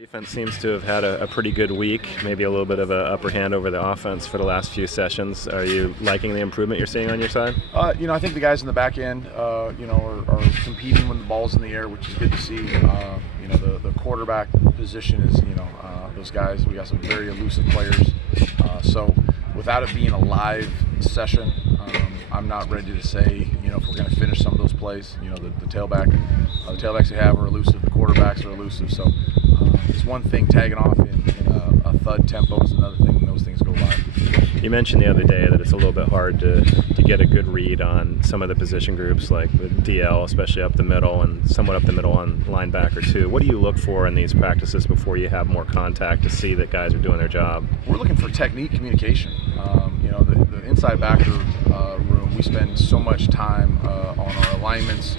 Defense seems to have had a pretty good week, maybe a little bit of an upper hand over the offense for the last few sessions. Are you liking the improvement you're seeing on your side? I think the guys in the back end, are competing when the ball's in the air, which is good to see. The quarterback position is, those guys, we got some very elusive players. So without it being a live session, I'm not ready to say, if we're going to finish some of those plays. The tailbacks we have are elusive, the quarterbacks are elusive. So it's one thing tagging off in a thud tempo is another thing when those things go live. You mentioned the other day that it's a little bit hard to get a good read on some of the position groups, like with DL, especially up the middle, and somewhat up the middle on linebacker too. What do you look for in these practices before you have more contact to see that guys are doing their job? We're looking for technique, communication. The inside backer room, we spend so much time on our alignments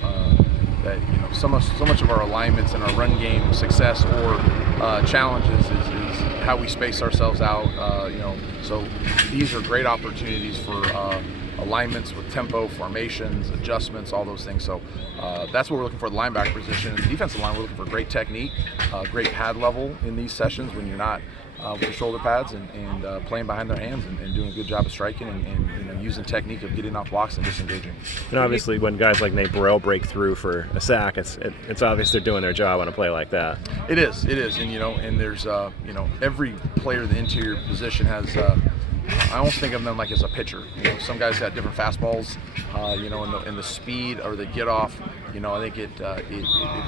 that so much of our alignments and our run game success or challenges is how we space ourselves out. So these are great opportunities for alignments with tempo, formations, adjustments, all those things. So that's what we're looking for the linebacker position. In the defensive line, we're looking for great technique, great pad level in these sessions when you're not with your shoulder pads and playing behind their hands and doing a good job of striking and using technique of getting off blocks and disengaging. And obviously when guys like Nate Burrell break through for a sack, it's obvious they're doing their job on a play like that. It is, and there's every player in the interior position has I almost think of them like as a pitcher. Some guys got different fastballs, in the speed or the get off. I think it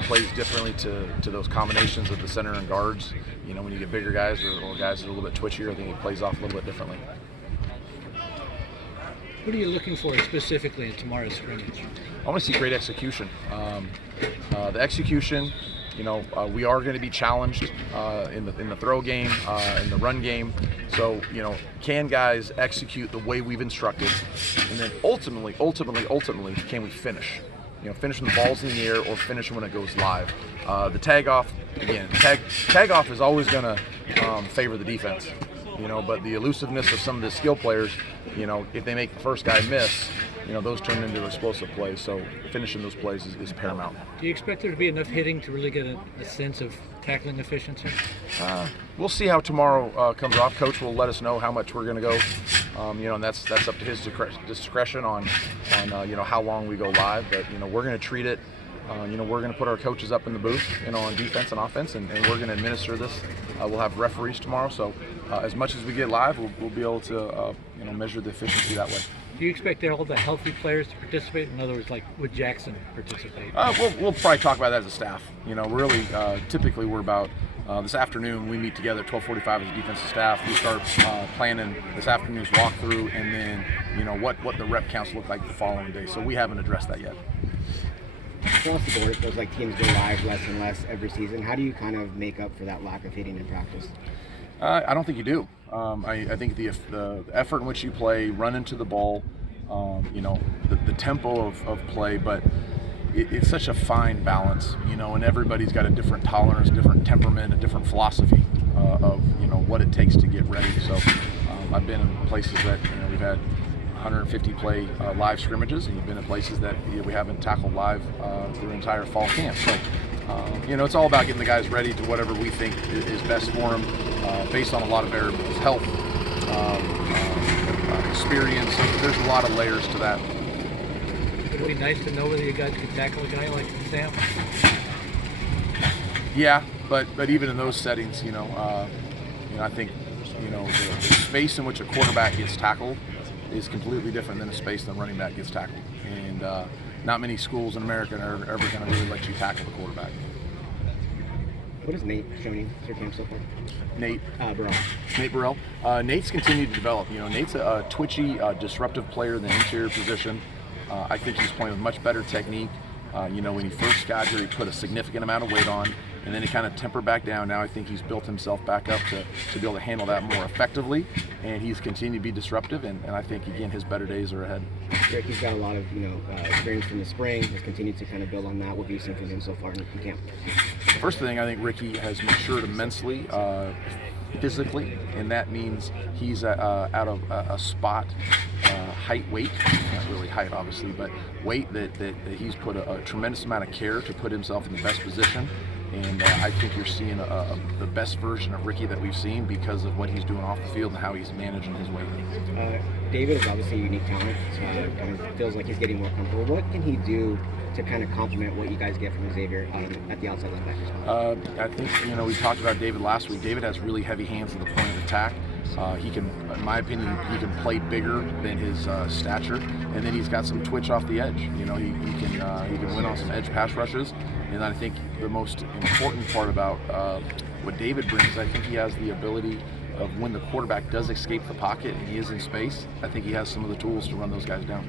plays differently to those combinations of the center and guards. When you get bigger guys or guys that are a little bit twitchier, I think it plays off a little bit differently. What are you looking for specifically in tomorrow's scrimmage? I want to see great execution. The execution, we are going to be challenged in the throw game, in the run game. So, can guys execute the way we've instructed? And then ultimately, can we finish? Finish when the ball's in the air or finish when it goes live. The tag off, again, tag off is always going to favor the defense. But the elusiveness of some of the skill players, if they make the first guy miss, those turn into explosive plays. So finishing those plays is paramount. Do you expect there to be enough hitting to really get a sense of tackling efficiency? We'll see how tomorrow comes off. Coach will let us know how much we're going to go. And that's up to his discretion on how long we go live. But we're going to treat it. We're going to put our coaches up in the booth, on defense and offense, and we're going to administer this. We'll have referees tomorrow, so as much as we get live, we'll be able to measure the efficiency that way. Do you expect all the healthy players to participate? In other words, like would Jackson participate? We'll probably talk about that as a staff. Really, typically we're about this afternoon we meet together at 12:45 as a defensive staff. We start planning this afternoon's walkthrough, and then what the rep counts look like the following day. So we haven't addressed that yet. Across the board, it feels like teams go live less and less every season. How do you kind of make up for that lack of hitting in practice? I don't think you do. I think the effort in which you play, run into the ball, the tempo of play, but it's such a fine balance, and everybody's got a different tolerance, different temperament, a different philosophy of what it takes to get ready. So I've been in places that we've had 150 play live scrimmages, and you've been in places that we haven't tackled live through the entire fall camp. So, it's all about getting the guys ready to whatever we think is best for them, based on a lot of variables, health, experience. There's a lot of layers to that. Would it be nice to know whether you guys could tackle a guy like Sam? Yeah, but even in those settings, I think the space in which a quarterback gets tackled is completely different than a space the running back gets tackled. And not many schools in America are ever going to really let you tackle the quarterback. What has Nate shown you through camp so far? Nate Burrell. Nate Burrell. Nate's continued to develop. Nate's a twitchy, disruptive player in the interior position. I think he's playing with much better technique. When he first got here, he put a significant amount of weight on, and then he kind of tempered back down. Now I think he's built himself back up to be able to handle that more effectively, and he's continued to be disruptive, and I think, again, his better days are ahead. Ricky's got a lot of experience from the spring, has continued to kind of build on that. What have you seen from him so far in camp? First thing, I think Ricky has matured immensely physically, and that means he's out of a spot height, weight, not really height obviously, but weight that he's put a tremendous amount of care to put himself in the best position. And I think you're seeing the best version of Ricky that we've seen because of what he's doing off the field and how he's managing his weight. David is obviously a unique talent. Kind of feels like he's getting more comfortable. What can he do to kind of complement what you guys get from Xavier at the outside linebacker spot? I think, we talked about David last week. David has really heavy hands at the point of attack. He can, in my opinion, he can play bigger than his stature, and then he's got some twitch off the edge. He can win on some edge pass rushes. And I think the most important part about what David brings, I think he has the ability of when the quarterback does escape the pocket and he is in space, I think he has some of the tools to run those guys down.